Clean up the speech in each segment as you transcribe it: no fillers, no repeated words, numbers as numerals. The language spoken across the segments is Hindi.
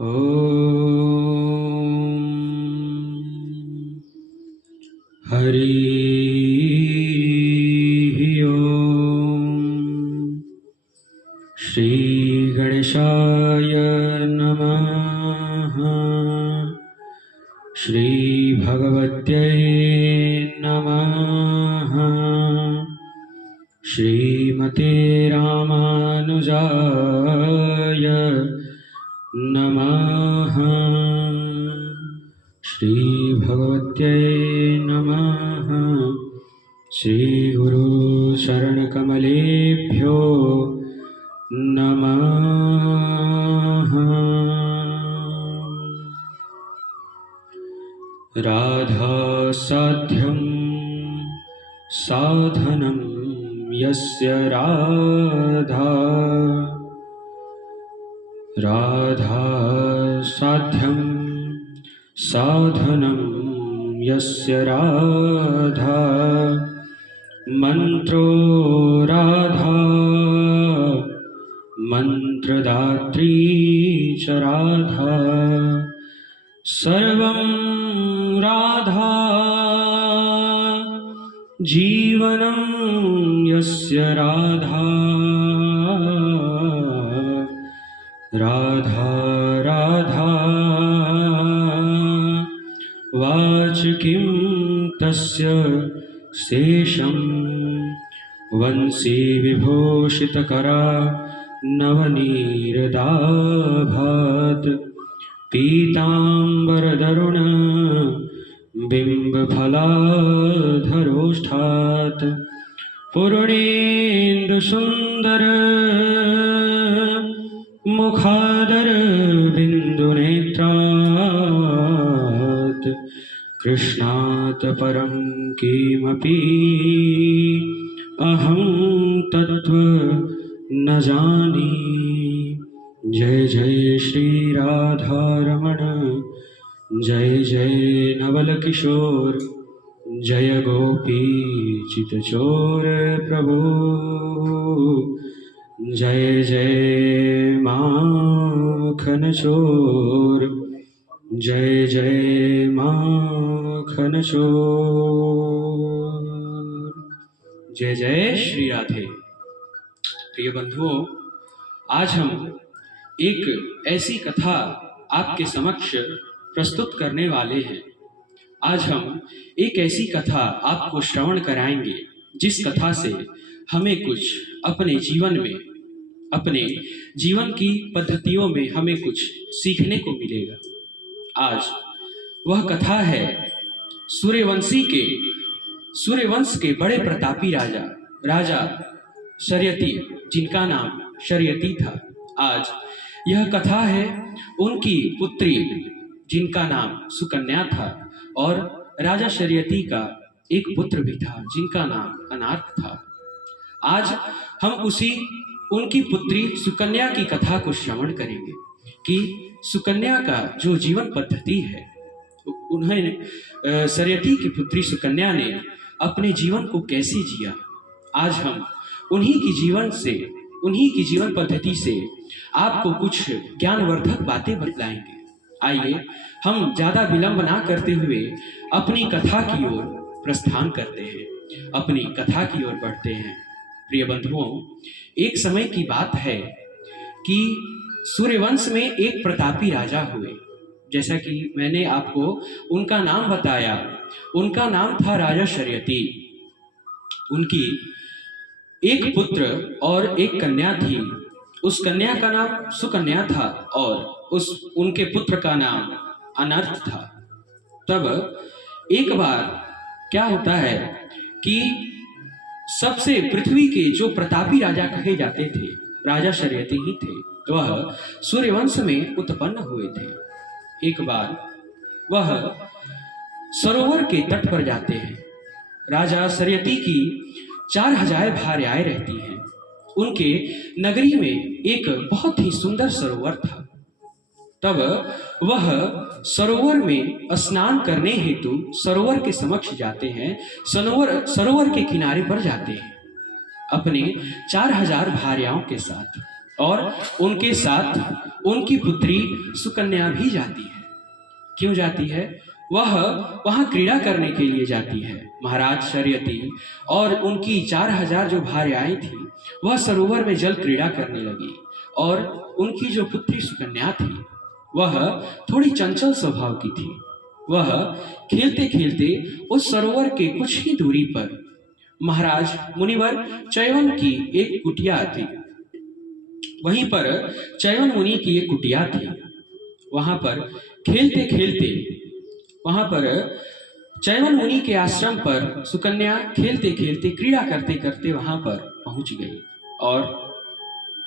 ॐ हरि ओम। श्री गणेशाय नमः। श्री भगवत्यै नमः। श्रीमते रामानुजाय नमः। श्री भगवत्यै नमः। श्री गुरु शरण कमलेभ्यो नमः। राधा साध्यं साधनं यस्य राधा। राधा साध्यं साधनं यस्य राधा। मंत्रो राधा मंत्रदात्री च राधा। सर्वं राधा जीवनं यस्य राधा। राधा राधा वाचकिं तस्य शेषं। वंशी विभूषितकरा नवनीरदाभात्। पीताम्बरधरुण बिम्बफलाधरोष्ठात्। पूर्णेन्दुसुन्दर मुखादर बिन्दुनेत्रात्। कृष्णात् परं किमपि अहं तत्त्व न जाने। जय जय श्री राधा रमण। जय जय नवल किशोर। जय गोपी चितचोर प्रभु। जय जय माखन चोर। जय जय माखन चोर। जय जय श्री राधे। प्रिय बंधुओं, आज हम एक ऐसी कथा आपके समक्ष प्रस्तुत करने वाले हैं। आज हम एक ऐसी कथा आपको श्रवण कराएंगे जिस कथा से हमें कुछ अपने जीवन में, अपने जीवन की पद्धतियों में हमें कुछ सीखने को मिलेगा। आज वह कथा है सूर्यवंश के बड़े प्रतापी राजा शर्यती, जिनका नाम शर्यती था। आज यह कथा है उनकी पुत्री जिनका नाम सुकन्या था, और राजा शर्यती का एक पुत्र भी था जिनका नाम अनार्क था। आज हम उनकी पुत्री सुकन्या की कथा को श्रवण करेंगे कि सुकन्या का जो जीवन पद्धति है, उन्होंने शर्यती की पुत्री सुकन्या ने अपने जीवन को कैसे जिया। आज हम उन्हीं की जीवन पद्धति से आपको कुछ ज्ञानवर्धक बातें बतलाएंगे। आइए हम ज्यादा विलंब ना करते हुए अपनी कथा की ओर प्रस्थान करते हैं, अपनी कथा की ओर बढ़ते हैं। प्रिय बंधुओं, एक समय की बात है कि सूर्यवंश में एक प्रतापी राजा हुए। जैसा कि मैंने आपको उनका नाम बताया, उनका नाम था राजा शर्यती। उनकी एक पुत्र और एक कन्या थी। उस कन्या का नाम सुकन्या था और उनके पुत्र का नाम अनर्क था। तब एक बार क्या होता है कि सबसे पृथ्वी के जो प्रतापी राजा कहे जाते थे, राजा शर्यती ही थे। वह सूर्यवंश में उत्पन्न हुए थे। एक बार वह सरोवर के तट पर जाते हैं। राजा शर्यती की 4000 भार्याएं रहती हैं। उनके नगरी में एक बहुत ही सुंदर सरोवर था। तब वह सरोवर में स्नान करने हेतु सरोवर के समक्ष जाते हैं, सरोवर के किनारे पर जाते हैं अपने 4000 भार्याओं के साथ। और उनके साथ उनकी पुत्री सुकन्या भी जाती है। क्यों जाती है? वह वहां क्रीड़ा करने के लिए जाती है। महाराज शर्यती और उनकी 4000 जो भार्याएं थी वह सरोवर में जल क्रीड़ा करने लगी, और उनकी जो पुत्री सुकन्या थी वह थोड़ी चंचल स्वभाव की थी। वह खेलते खेलते उस सरोवर के कुछ ही दूरी पर महाराज मुनिवर चयवन की एक कुटिया थी। वहीं पर चयवन मुनि की एक कुटिया थी। वहां पर खेलते खेलते वहां पर चयवन मुनि के आश्रम पर सुकन्या खेलते खेलते क्रीड़ा करते करते वहां पर पहुंच गई, और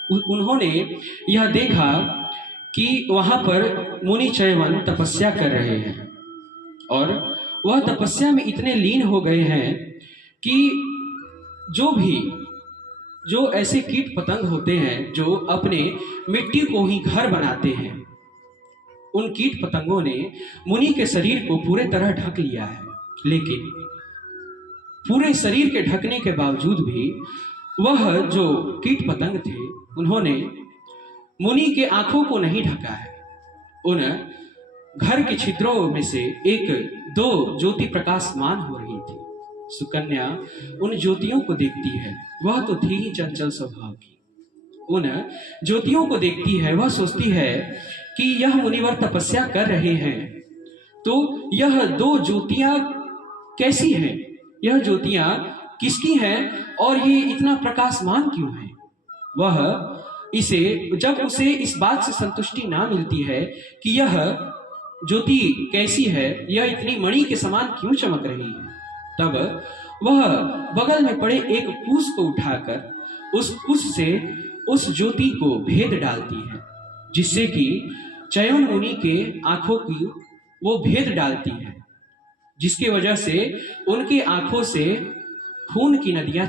उन्होंने यह देखा कि वहां पर मुनि चयवन तपस्या कर रहे हैं, और वह तपस्या में इतने लीन हो गए हैं कि जो ऐसे कीट पतंग होते हैं जो अपने मिट्टी को ही घर बनाते हैं, उन कीट पतंगों ने मुनि के शरीर को पूरे तरह ढक लिया है। लेकिन पूरे शरीर के ढकने के बावजूद भी वह जो कीट पतंग थे उन्होंने मुनि के आंखों को नहीं ढका है। उन घर के छिद्रों में से एक दो ज्योति प्रकाशमान हो रही थी। सुकन्या उन ज्योतियों को देखती है। वह तो थी ही चंचल स्वभाव की। उन ज्योतियों को देखती है, वह सोचती है कि यह मुनिवर तपस्या कर रहे हैं, तो यह दो ज्योतियां कैसी हैं? यह ज्योतियां किसकी हैं और ये इतना प्रकाशमान क्यों है? जब उसे इस बात से संतुष्टि ना मिलती है कि यह ज्योति कैसी है, यह इतनी मणि के समान क्यों चमक रही है, तब वह बगल में पड़े एक कुश को उठाकर उस कुश से उस ज्योति को भेद डालती है, जिससे कि चयवन मुनि के आंखों की वो भेद डालती है, जिसकी वजह से उनकी आंखों से खून की नदियां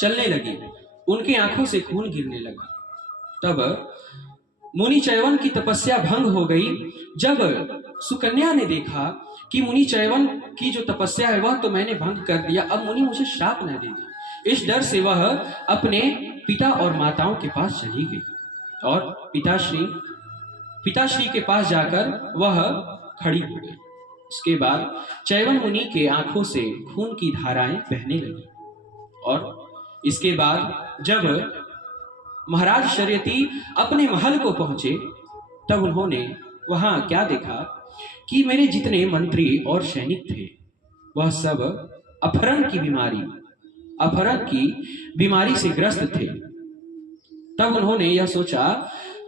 चलने लगी। उनकी आंखों से खून गिरने लगा। तब मुनि चयवन की तपस्या भंग हो गई। जब सुकन्या ने देखा कि मुनि चयवन की जो तपस्या है वह तो मैंने भंग कर दिया, अब मुनि मुझे श्राप न दे दे, इस डर से वह अपने पिता और माताओं के पास चली गई, और पिताश्री के पास जाकर वह खड़ी हो गई। उसके बाद चयवन मुनि के आंखों से खून की धाराएं बहने लगी, और इसके बाद जब महाराज शर्यती अपने महल को पहुंचे तब उन्होंने वहां क्या देखा कि मेरे जितने मंत्री और सैनिक थे वह सब अपहरण की बीमारी से ग्रस्त थे। तब उन्होंने यह सोचा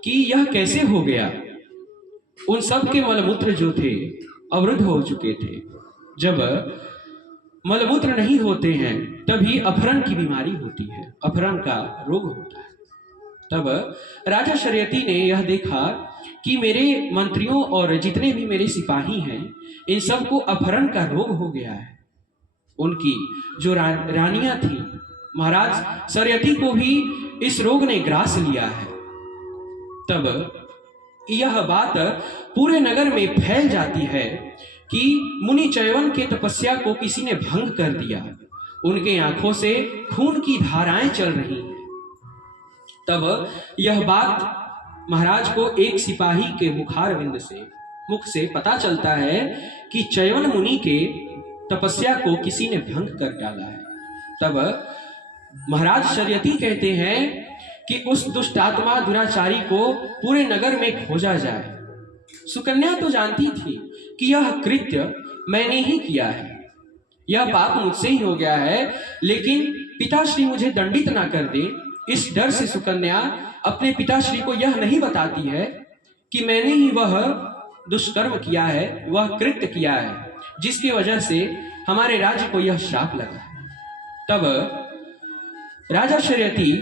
कि यह कैसे हो गया। उन सब के मलमूत्र जो थे अवरुद्ध हो चुके थे। जब मलमूत्र नहीं होते हैं तभी अपहरण की बीमारी होती है, अपहरण का रोग होता है। तब राजा शर्यती ने यह देखा कि मेरे मंत्रियों और जितने भी मेरे सिपाही हैं इन सबको अपहरण का रोग हो गया है। उनकी जो रानियां थी, महाराज शर्यती को भी इस रोग ने ग्रास लिया है। तब यह बात पूरे नगर में फैल जाती है कि मुनि चयवन के तपस्या को किसी ने भंग कर दिया, उनके आंखों से खून की धाराएं चल रही हैं। तब यह बात महाराज को एक सिपाही के मुख से पता चलता है कि चयवन मुनि के तपस्या को किसी ने भंग कर डाला है। तब महाराज शर्यती कहते हैं कि उस दुष्ट आत्मा दुराचारी को पूरे नगर में खोजा जाए। सुकन्या तो जानती थी कि यह कृत्य मैंने ही किया है, यह पाप मुझसे ही हो गया है, लेकिन पिताश्री मुझे दंडित ना कर दे, इस डर से सुकन्या अपने पिताश्री को यह नहीं बताती है कि मैंने ही वह दुष्कर्म किया है, वह कृत्य किया है, जिसकी वजह से हमारे राज्य को यह श्राप लगा है। तब राजा शर्यती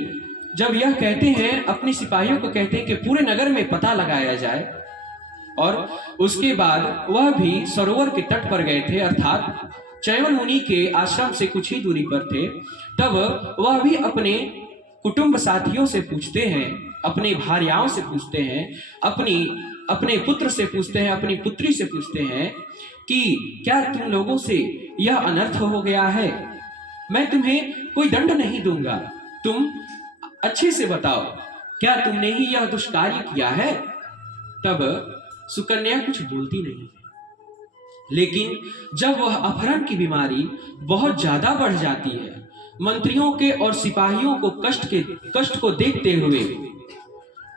जब यह कहते हैं, अपने सिपाहियों को कहते हैं कि पूरे नगर में पता लगाया जाए, और उसके बाद वह भी सरोवर के तट पर गए थे, अर्थात चयवन मुनि के आश्रम से कुछ ही दूरी पर थे। तब वह भी अपने कुटुंब साथियों से पूछते हैं, अपने भार्याओं से पूछते हैं, अपने पुत्र से पूछते हैं, अपनी पुत्री से पूछते हैं कि क्या तुम लोगों से यह अनर्थ हो गया है? मैं तुम्हें कोई दंड नहीं दूंगा, तुम अच्छे से बताओ, क्या तुमने ही यह दुष्कार्य किया है? तब सुकन्या कुछ बोलती नहीं, लेकिन जब वह अपहरण की बीमारी बहुत ज्यादा बढ़ जाती है, मंत्रियों के और सिपाहियों को कष्ट को देखते हुए,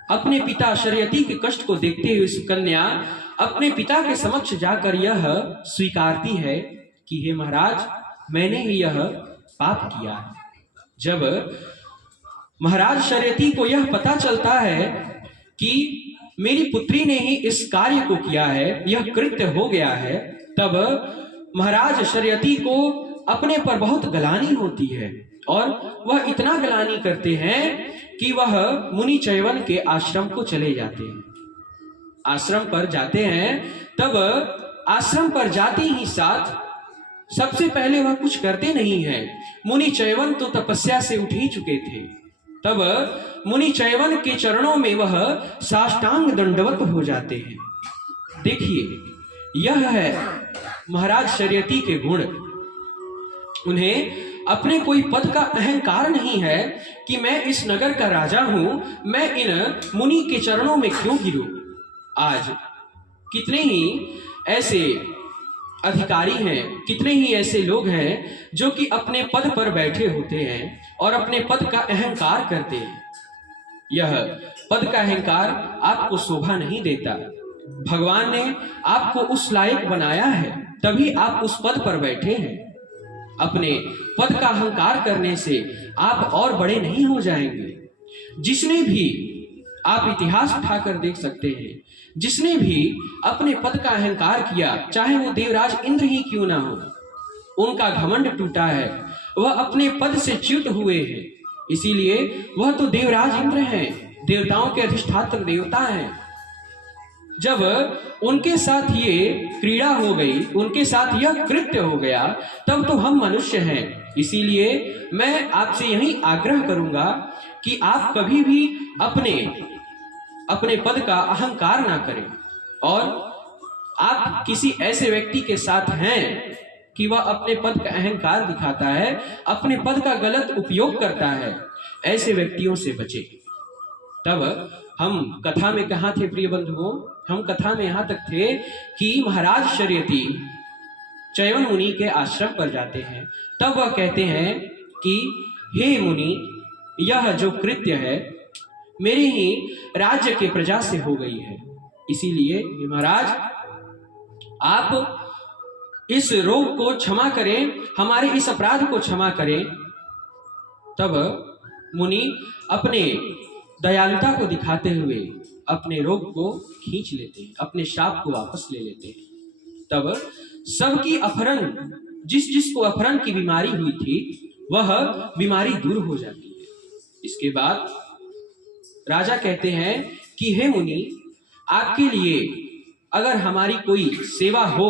अपने पिता शर्यती के कष्ट को देखते हुए सुकन्या अपने पिता के समक्ष जाकर यह स्वीकारती है कि हे महाराज, मैंने ही यह पाप किया है। जब महाराज शर्यती को यह पता चलता है कि मेरी पुत्री ने ही इस कार्य को किया है, यह कृत्य हो गया है, तब महाराज शर्यती को अपने पर बहुत गलानी होती है और वह इतना गलानी करते हैं कि वह मुनि चैवन के आश्रम को चले जाते हैं। आश्रम पर जाते हैं, तब आश्रम पर जाते ही साथ सबसे पहले वह कुछ करते नहीं है। मुनि चैवन तो तपस्या से उठ ही चुके थे, तब मुनि चैवन के चरणों में वह साष्टांग दंडवत हो जाते हैं। देखिए, यह है महाराज शर्यती के गुण। उन्हें अपने कोई पद का अहंकार नहीं है कि मैं इस नगर का राजा हूं, मैं इन मुनि के चरणों में क्यों गिरूं। आज कितने ही ऐसे अधिकारी हैं, कितने ही ऐसे लोग हैं जो कि अपने पद पर बैठे होते हैं और अपने पद का अहंकार करते हैं। यह पद का अहंकार आपको शोभा नहीं देता। भगवान ने आपको उस लायक बनाया है, तभी आप उस पद पर बैठे हैं। अपने पद का अहंकार करने से आप और बड़े नहीं हो जाएंगे। जिसने भी, आप इतिहास उठाकर देख सकते हैं, जिसने भी अपने पद का अहंकार किया, चाहे वो देवराज इंद्र ही क्यों ना हो, उनका घमंड टूटा है, वह अपने पद से च्युत हुए हैं। इसीलिए वह तो देवराज इंद्र हैं, देवताओं के अधिष्ठात्र देवता हैं। जब उनके साथ ये क्रीड़ा हो गई, उनके साथ यह कृत्य हो गया, तब तो हम मनुष्य हैं। इसीलिए मैं आपसे यही आग्रह करूंगा कि आप कभी भी अपने पद का अहंकार ना करें। और आप किसी ऐसे व्यक्ति के साथ हैं कि वह अपने पद का अहंकार दिखाता है, अपने पद का गलत उपयोग करता है, ऐसे व्यक्तियों से बचें। तब हम कथा में कहाँ थे प्रिय बंधुओं? हम कथा में यहाँ तक थे कि महाराज शर्यती चैवन मुनि के आश्रम पर जाते हैं। तब वह कहते हैं कि हे मुनि, यह जो कृत्य है मेरे ही राज्य के प्रजा से हो गई है, इसीलिए महाराज आप इस रोग को क्षमा करें, हमारे इस अपराध को क्षमा करें। तब मुनि अपने दयालुता को दिखाते हुए अपने रोग को खींच लेते हैं, अपने शाप को वापस ले लेते हैं। तब सबकी अपहरण, जिसको अपहरण की बीमारी हुई थी, वह बीमारी दूर हो जाती है। इसके बाद राजा कहते हैं कि हे मुनि, आपके लिए अगर हमारी कोई सेवा हो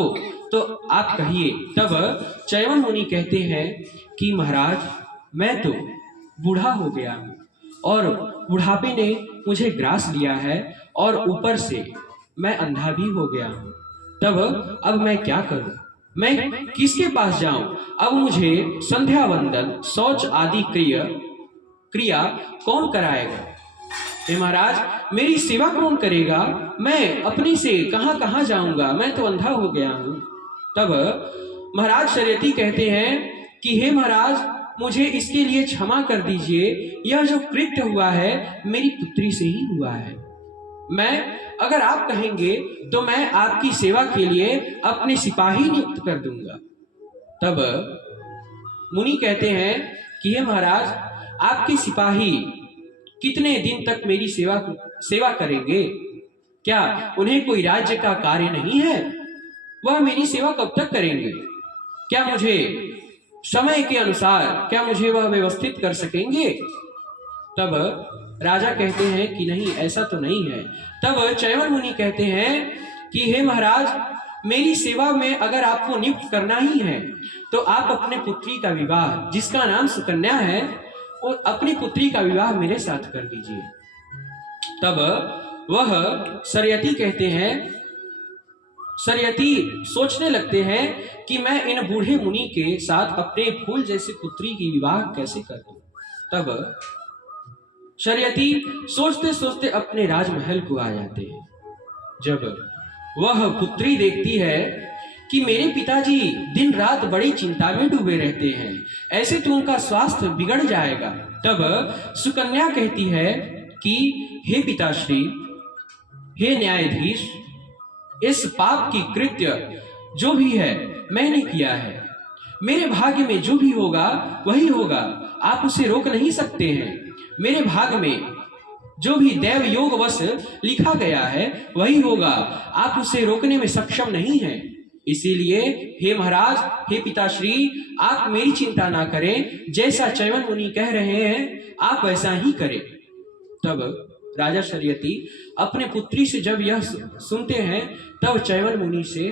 तो आप कहिए। तब चैवन मुनि कहते हैं कि महाराज, मैं तो बूढ़ा हो गया हूँ और बुढ़ापे ने मुझे ग्रास लिया है और ऊपर से मैं अंधा भी हो गया हूँ। तब अब मैं क्या करूँ? मैं किसके पास जाऊं? अब मुझे संध्या वंदन, शौच आदि क्रिया कौन कराएगा? हे महाराज, मेरी सेवा कौन करेगा? मैं अपनी से कहां कहां जाऊंगा, मैं तो अंधा हो गया हूं। तब महाराज शर्यती कहते हैं कि हे महाराज, मुझे इसके लिए क्षमा कर दीजिए। यह जो कृत्य हुआ है मेरी पुत्री से ही हुआ है। मैं, अगर आप कहेंगे तो मैं आपकी सेवा के लिए अपने सिपाही नियुक्त कर दूंगा। तब मुनि कहते हैं कि हे महाराज, आपके सिपाही कितने दिन तक मेरी सेवा करेंगे? क्या उन्हें कोई राज्य का कार्य नहीं है? वह मेरी सेवा कब तक करेंगे? क्या मुझे समय के अनुसार, क्या मुझे वह व्यवस्थित कर सकेंगे? तब राजा कहते हैं कि नहीं, ऐसा तो नहीं है। तब चैवन मुनि कहते हैं कि हे महाराज, मेरी सेवा में अगर आपको नियुक्त करना ही है तो आप अपने पुत्री का विवाह, जिसका नाम सुकन्या है, और अपनी पुत्री का विवाह मेरे साथ कर दीजिए। तब वह शर्यती कहते हैं, शर्यती सोचने लगते हैं कि मैं इन बूढ़े मुनि के साथ अपने फूल जैसी पुत्री की विवाह कैसे कर दूं। तब शर्यती सोचते सोचते अपने राजमहल को आ जाते हैं। जब वह पुत्री देखती है कि मेरे पिताजी दिन रात बड़ी चिंता में डूबे रहते हैं, ऐसे तो उनका स्वास्थ्य बिगड़ जाएगा। तब सुकन्या कहती है कि हे पिताश्री, हे न्यायाधीश, इस पाप की कृत्य जो भी है मैंने किया है, मेरे भाग्य में जो भी होगा वही होगा, आप उसे रोक नहीं सकते हैं। मेरे भाग्य में जो भी दैव योग वश लिखा गया है वही होगा, आप उसे रोकने में सक्षम नहीं हैं। इसीलिए हे महाराज, हे पिताश्री, आप मेरी चिंता ना करें, जैसा च्यवन मुनि कह रहे हैं आप वैसा ही करें। तब राजा शर्यती अपने पुत्री से जब यह सुनते हैं तब च्यवन मुनि से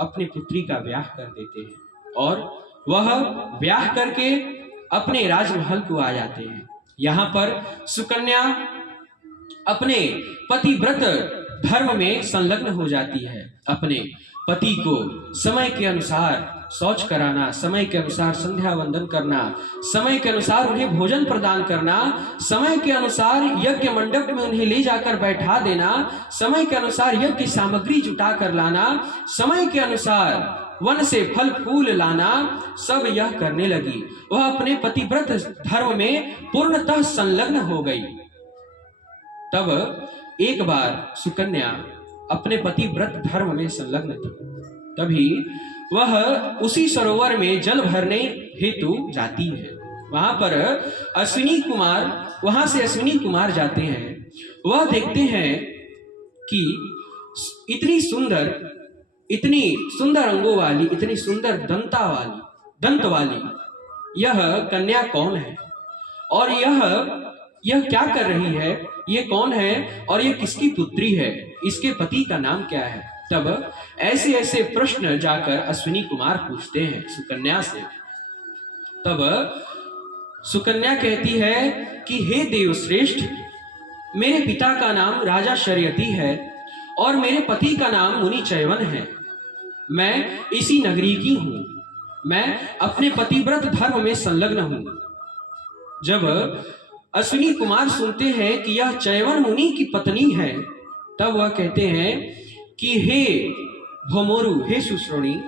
अपनी पुत्री का ब्याह कर देते हैं और वह ब्याह करके अपने राजमहल को आ जाते हैं। यहाँ पर सुकन्या अपने पतिव्रत धर्म में संलग्न हो जाती है। अपने पति को समय के अनुसार शौच कराना, समय के अनुसार संध्या वंदन करना, समय के अनुसार उन्हें भोजन प्रदान करना, समय के अनुसार यज्ञ मंडप में उन्हें ले जाकर बैठा देना, समय के अनुसार यज्ञ की सामग्री जुटा कर लाना, समय के अनुसार वन से फल फूल लाना, सब यह करने लगी। वह अपने पतिव्रत धर्म में पूर्णतः संलग्न हो गई। तब एक बार सुकन्या अपने पतिव्रत धर्म में संलग्न थी, तभी वह उसी सरोवर में जल भरने हेतु जाती है। वहां पर वहां से अश्विनी कुमार जाते हैं। वह देखते हैं कि इतनी सुंदर अंगों वाली, इतनी सुंदर दंत वाली यह कन्या कौन है और यह क्या कर रही है, ये कौन है और ये किसकी पुत्री है, इसके पति का नाम क्या है। तब ऐसे ऐसे प्रश्न जाकर अश्विनी कुमार पूछते हैं सुकन्या से। तब सुकन्या कहती है कि हे देवश्रेष्ठ, मेरे पिता का नाम राजा शर्यती है और मेरे पति का नाम मुनि च्यवन है। मैं इसी नगरी की हूं, मैं अपने पतिव्रत धर्म में संलग्न हूं। जब अश्विनी कुमार सुनते हैं कि यह च्यवन मुनि की पत्नी है, तब वह कहते हैं कि हे भोमोरु, हे सुश्रोणी,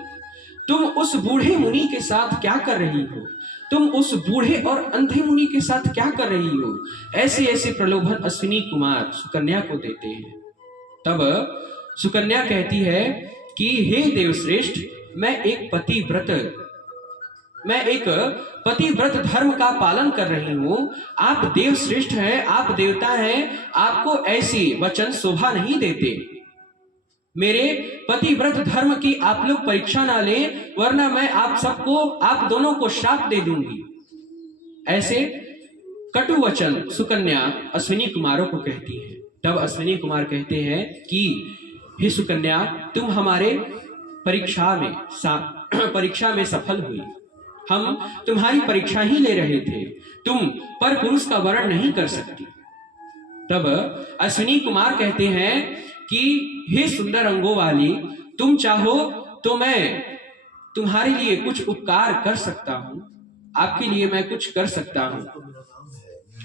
तुम उस बूढ़े मुनि के साथ क्या कर रही हो, तुम उस बूढ़े और अंधे मुनि के साथ क्या कर रही हो। ऐसे ऐसे प्रलोभन अश्विनी कुमार सुकन्या को देते हैं। तब सुकन्या कहती है कि हे देवश्रेष्ठ, मैं एक पतिव्रत धर्म का पालन कर रही हूं। आप देव श्रेष्ठ हैं, आप देवता हैं, आपको ऐसी वचन शोभा नहीं देते। मेरे पतिव्रत धर्म की आप लोग परीक्षा ना लें, वरना मैं आप दोनों को श्राप दे दूंगी। ऐसे कटु वचन सुकन्या अश्विनी कुमारों को कहती है। तब अश्विनी कुमार कहते हैं कि हे सुकन्या, तुम हमारे परीक्षा में सफल हुई। हम तुम्हारी परीक्षा ही ले रहे थे, तुम पर पुरुष का वर्ण नहीं कर सकती। तब अश्विनी कुमार कहते हैं कि हे सुंदर अंगों वाली, तुम चाहो तो मैं तुम्हारे लिए कुछ उपकार कर सकता हूं, आपके लिए मैं कुछ कर सकता हूं।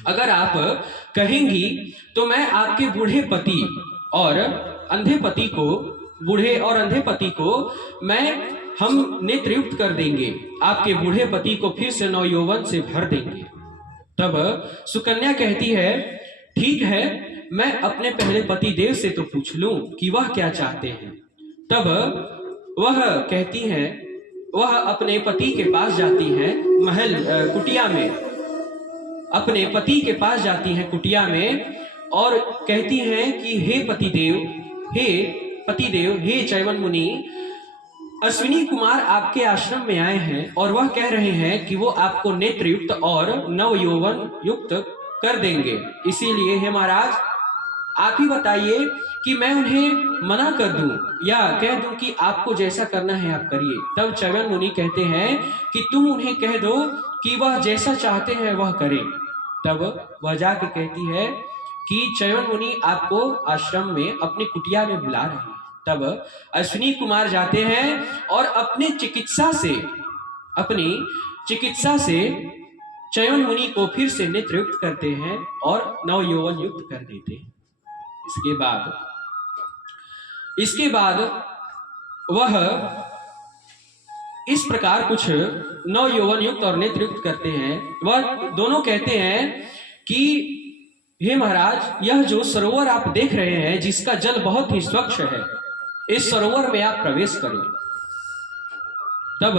अगर आप कहेंगी तो मैं आपके बूढ़े और अंधे पति को हम नेत्रयुक्त कर देंगे, आपके बूढ़े पति को फिर से नवयौवन से भर देंगे। तब सुकन्या कहती है ठीक है, मैं अपने पहले पति देव से तो पूछ लूं कि वह क्या चाहते हैं। तब वह कहती है, वह अपने पति के पास जाती हैं कुटिया में, अपने पति के पास जाती हैं कुटिया में और कहती हैं कि हे पतिदेव, हे च्यवन मुनि, अश्विनी कुमार आपके आश्रम में आए हैं और वह कह रहे हैं कि वो आपको नेत्रयुक्त और नवयौवन युक्त कर देंगे। इसीलिए हे महाराज, आप ही बताइए कि मैं उन्हें मना कर दूं या कह दूं कि आपको जैसा करना है आप करिए। तब च्यवन मुनि कहते हैं कि तुम उन्हें कह दो कि वह जैसा चाहते हैं वह करें। तब वह जाके कहती है कि च्यवन मुनि आपको आश्रम में अपनी कुटिया में बुला रहे हैं। तब अश्विनी कुमार जाते हैं और अपनी चिकित्सा से च्यवन मुनि को फिर से नेत्रयुक्त करते हैं और नवयौवन युक्त कर देते हैं। इसके बाद वह इस प्रकार कुछ नवयौवन युक्त और नेत्रयुक्त करते हैं। वह दोनों कहते हैं कि हे महाराज, यह जो सरोवर आप देख रहे हैं जिसका जल बहुत ही स्वच्छ है, इस सरोवर में आप प्रवेश करें। तब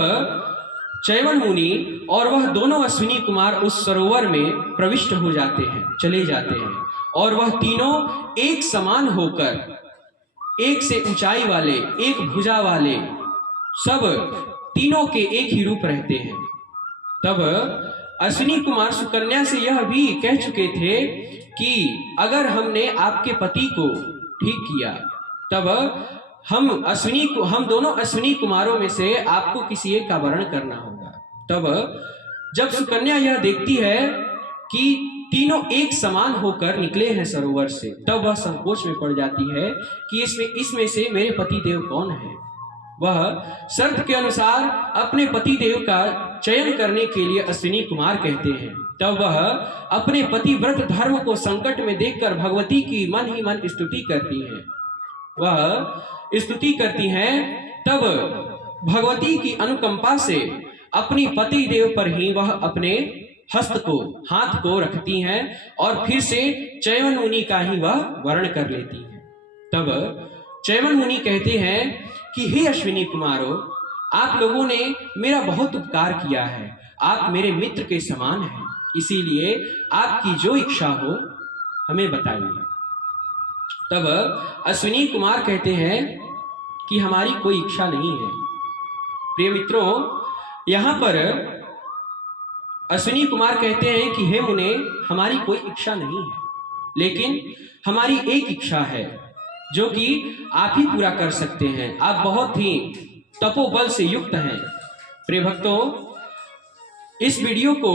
च्यवन मुनि और वह दोनों अश्विनी कुमार उस सरोवर में प्रविष्ट हो जाते हैं, चले जाते हैं, और वह तीनों एक समान होकर, एक से ऊंचाई वाले, एक भुजा वाले, सब तीनों के एक ही रूप रहते हैं। तब अश्विनी कुमार सुकन्या से यह भी कह चुके थे कि अगर हमने आपके पति को ठीक किया तब हम दोनों अश्विनी कुमारों में से आपको किसी एक का वर्ण करना होगा। तब जब सुकन्या यह देखती है कि तीनों एक समान होकर निकले हैं सरोवर से, तब वह संकोच में पड़ जाती है कि इसमें से मेरे पति देव कौन है। वह शर्त के अनुसार अपने पति देव का चयन करने के लिए अश्विनी कुमार कहते हैं। तब वह अपने पति व्रत धर्म को संकट में देखकर भगवती की मन ही मन स्तुति करती हैं। वह स्तुति करती हैं, तब भगवती की अनुकंपा से अपनी पति देव पर ही वह अपने हाथ को रखती हैं और फिर से च्यवन मुनि का ही वह वर्ण कर लेती हैं। तब च्यवन मुनि कहते हैं कि हे अश्विनी कुमारों, आप लोगों ने मेरा बहुत उपकार किया है, आप मेरे मित्र के समान हैं, इसीलिए आपकी जो इच्छा हो हमें बताइए। तब अश्विनी कुमार कहते हैं कि हमारी कोई इच्छा नहीं है। प्रिय मित्रों, यहाँ पर अश्विनी कुमार कहते हैं कि हे मुने, हमारी कोई इच्छा नहीं है, लेकिन हमारी एक इच्छा है जो कि आप ही पूरा कर सकते हैं। आप बहुत ही तपोबल से युक्त हैं। प्रिय भक्तों, इस वीडियो को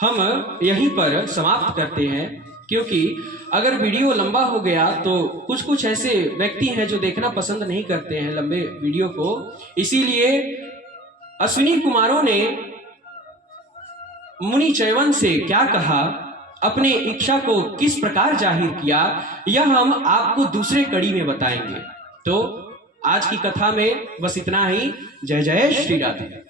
हम यहीं पर समाप्त करते हैं, क्योंकि अगर वीडियो लंबा हो गया तो कुछ ऐसे व्यक्ति हैं जो देखना पसंद नहीं करते हैं लंबे वीडियो को। इसीलिए अश्विनी कुमारों ने मुनि च्यवन से क्या कहा, अपने इच्छा को किस प्रकार जाहिर किया, यह हम आपको दूसरे कड़ी में बताएंगे। तो आज की कथा में बस इतना ही। जय जय श्री राधे।